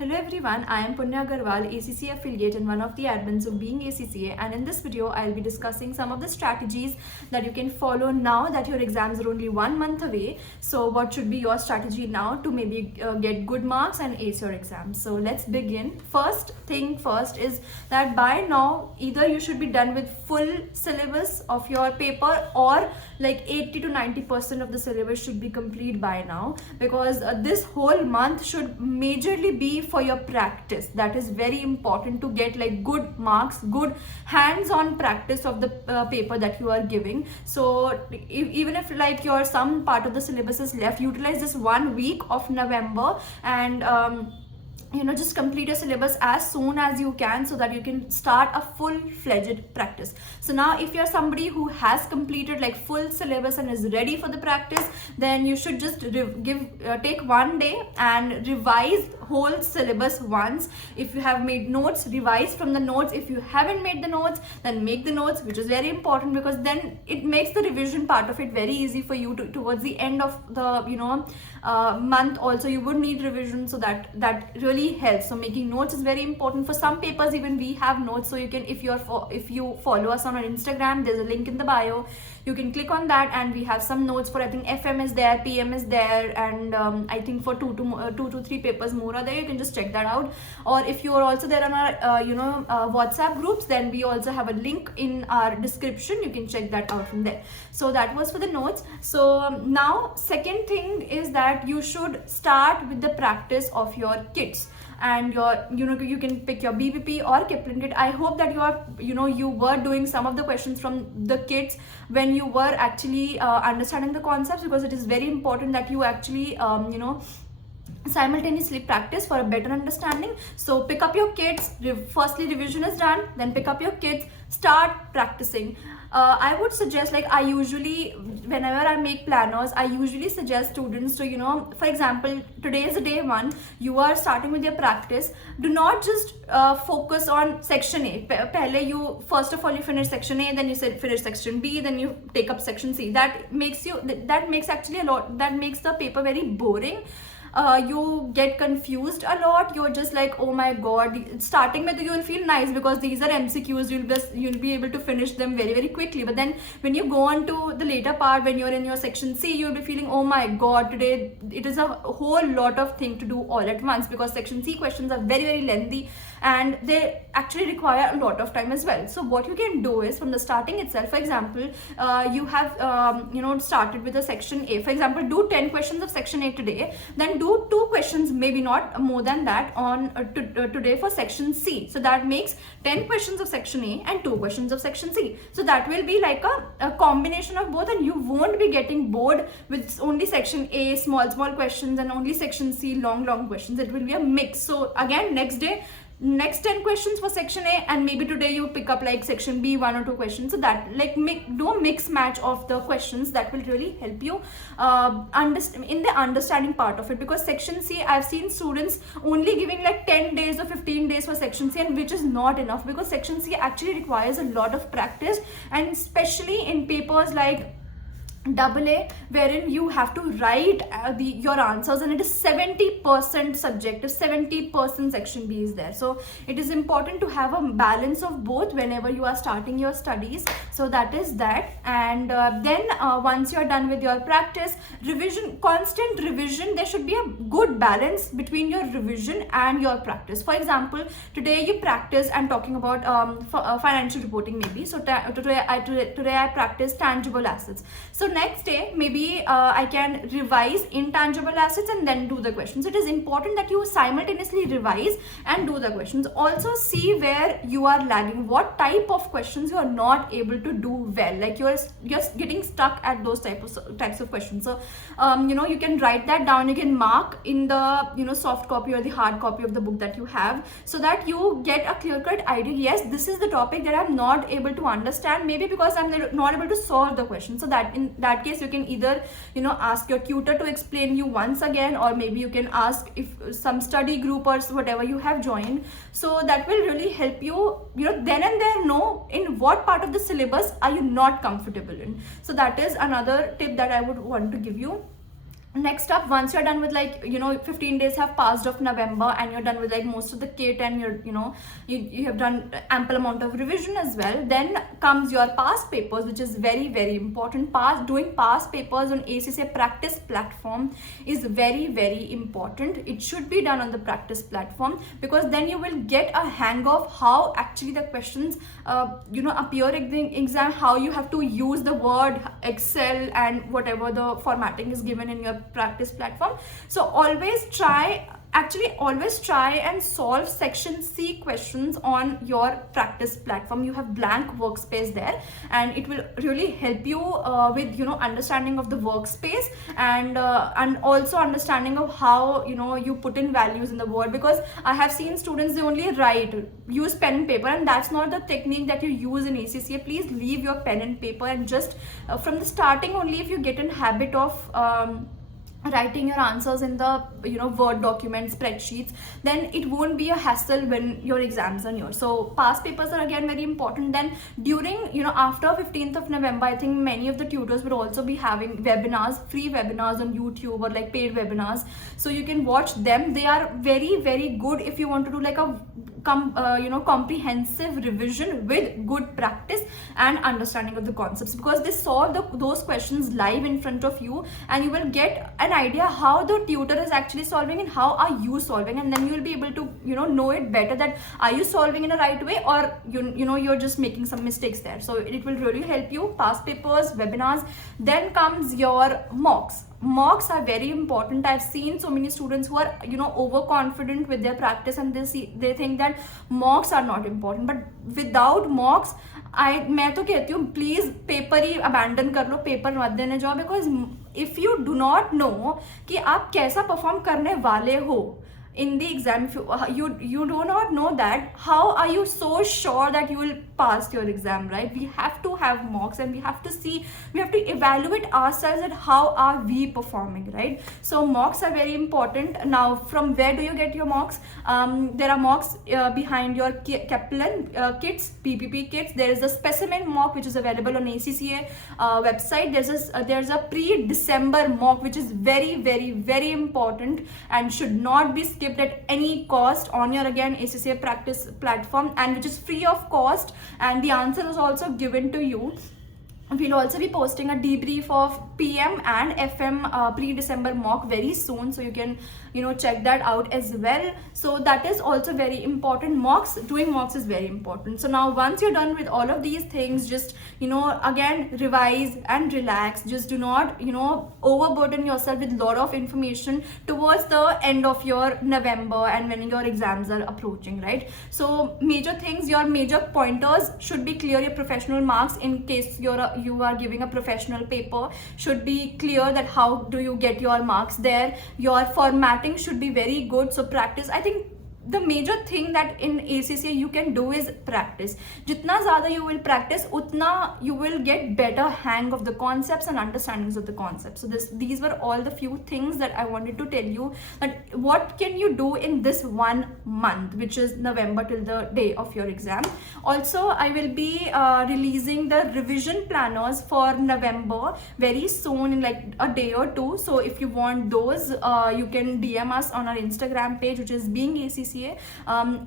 Hello everyone, I am Punya Agarwal, ACCA affiliate and one of the admins of Being ACCA, and in this video I'll be discussing some of the strategies that you can follow now that your exams are only 1 month away. So what should be your strategy now to maybe get good marks and ace your exams? So let's begin. First thing first is that by now either you should be done with full syllabus of your paper or like 80 to 90% of the syllabus should be complete by now, because this whole month should majorly be for your practice. That is very important to get like good marks, good hands-on practice of the paper that you are giving. So even if like your some part of the syllabus is left, utilize this 1 week of November and just complete your syllabus as soon as you can so that you can start a full-fledged practice. So now if you're somebody who has completed like full syllabus and is ready for the practice, then you should just take 1 day and revise whole syllabus once. If you have made notes, revise from the notes. If you haven't made the notes, then make the notes, which is very important, because then it makes the revision part of it very easy for you towards the end of the month. Also you would need revision, so that really helps. So making notes is very important. For some papers even we have notes, so you can, if you follow us on our Instagram, there's a link in the bio, you can click on that and we have some notes for, I think FM is there, PM is there, and I think for 2 to 3 papers more are there. You can just check that out. Or if you are also there on our WhatsApp groups, then we also have a link in our description. You can check that out from there. So that was for the notes. So now second thing is that you should start with the practice of your kits, and you can pick your BPP or Kipling kit. I hope that you were doing some of the questions from the kits when you were actually understanding the concepts, because it is very important that you actually simultaneously practice for a better understanding. So pick up your kits. Firstly revision is done, then pick up your kits, start practicing. I would suggest, like I usually, whenever I make planners, I usually suggest students to, for example, today is the day 1, you are starting with your practice. Do not just focus on section A. First of all you finish section A, then you finish section B, then you take up section C. That makes the paper very boring. You get confused a lot. You're just like, oh my god. Starting with you will feel nice because these are MCQs, you'll be able to finish them very very quickly. But then when you go on to the later part, when you're in your section C, you'll be feeling, oh my god, today it is a whole lot of thing to do all at once, because section C questions are very very lengthy and they actually require a lot of time as well. So what you can do is, from the starting itself, for example, you have started with a section A. For example, do 10 questions of section A today, then do 2 questions, maybe not more than that, on today for section C. So that makes 10 questions of section A and 2 questions of section C. So that will be like a combination of both, and you won't be getting bored with only section A small questions and only section C long questions. It will be a mix. So again, next 10 questions for section A, and maybe today you pick up like section B 1 or 2 questions. So that do a mix match of the questions. That will really help you in the understanding part of it, because section C, I've seen students only giving like 10 days or 15 days for section C, and which is not enough, because section C actually requires a lot of practice, and especially in papers like AA, wherein you have to write your answers, and it is 70% subjective, 70% section B is there. So it is important to have a balance of both whenever you are starting your studies. So that is that. And then once you are done with your practice, revision, constant revision, there should be a good balance between your revision and your practice. For example, today you practice, I'm talking about financial reporting maybe. So today I practice tangible assets. So next day maybe I can revise intangible assets and then do the questions. It is important that you simultaneously revise and do the questions. Also see where you are lagging, what type of questions you are not able to do well, like you're getting stuck at those types of questions. So you can write that down. You can mark in the soft copy or the hard copy of the book that you have, so that you get a clear-cut idea. Yes, this is the topic that I'm not able to understand, maybe because I'm not able to solve the question. So that in that case you can either ask your tutor to explain you once again, or maybe you can ask if some study group or whatever you have joined. So that will really help you then and there know in what part of the syllabus are you not comfortable in. So that is another tip that I would want to give you. Next up, once you're done with, like, 15 days have passed of November, and you're done with like most of the kit, and you have done ample amount of revision as well, then comes your past papers, which is very, very important. Doing past papers on ACCA practice platform is very, very important. It should be done on the practice platform, because then you will get a hang of how actually the questions appear in the exam, how you have to use the Word, Excel, and whatever the formatting is given in your practice platform. So always try and solve section C questions on your practice platform. You have blank workspace there, and it will really help you with understanding of the workspace, and also understanding of how you put in values in the Word. Because I have seen students, they only use pen and paper, and that's not the technique that you use in ACCA. Please leave your pen and paper, and just from the starting only, if you get in habit of writing your answers in the Word document, spreadsheets, then it won't be a hassle when your exams are near. So past papers are again very important. Then during after 15th of November, I think many of the tutors will also be having webinars, free webinars on YouTube, or like paid webinars, so you can watch them. They are very, very good if you want to do like a comprehensive revision with good practice and understanding of the concepts, because they solve those questions live in front of you, and you will get an idea how the tutor is actually solving and how are you solving, and then you will be able to know it better, that are you solving in a right way, or you're just making some mistakes there. So it will really help you. Past papers, webinars. Then comes your mocks are very important. I've seen so many students who are overconfident with their practice, and they think that mocks are not important. But without mocks, मैं तो कहती हूँ please paper he abandon कर लो, paper मत देने जाओ, because if you do not know कि आप कैसा परफॉर्म करने वाले हो in the exam, if you do not know that, how are you so sure that you will pass your exam, right? We have to have mocks, and we have to evaluate ourselves at how are we performing, right? So mocks are very important. Now, from where do you get your mocks? There are mocks behind your Kaplan kits, PPP kits. There is a specimen mock which is available on ACCA website. There's a pre-December mock which is very, very, very important and should not be skipped at any cost on your ACCA practice platform, and which is free of cost, and the answer is also given to you. We'll also be posting a debrief of PM and FM pre-December mock very soon, so you can check that out as well. So that is also very important. Doing mocks is very important. So now once you're done with all of these things, just again revise and relax. Just do not overburden yourself with a lot of information towards the end of your November and when your exams are approaching, right? So major things, your major pointers should be clear. Your professional marks, in case you are giving a professional paper, should be clear, that how do you get your marks there. Your formatting should be very good. So practice, I think the major thing that in ACCA you can do is practice. Jitna zyada you will practice, utna you will get better hang of the concepts and understandings of the concepts. So these were all the few things that I wanted to tell you, that what can you do in this 1 month, which is November till the day of your exam. Also, I will be releasing the revision planners for November very soon, in like a day or two. So if you want those, you can DM us on our Instagram page, which is Being ACCA.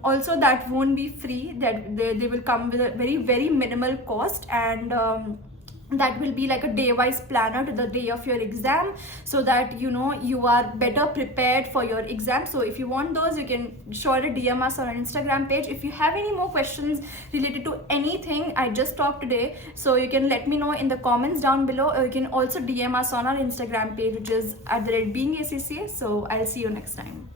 Also, that won't be free, that they will come with a very, very minimal cost, and that will be like a day-wise planner to the day of your exam, so that you are better prepared for your exam. So if you want those, you can surely DM us on our Instagram page. If you have any more questions related to anything I just talked today, so you can let me know in the comments down below, or you can also DM us on our Instagram page, which is @BeingACCA. So I'll see you next time.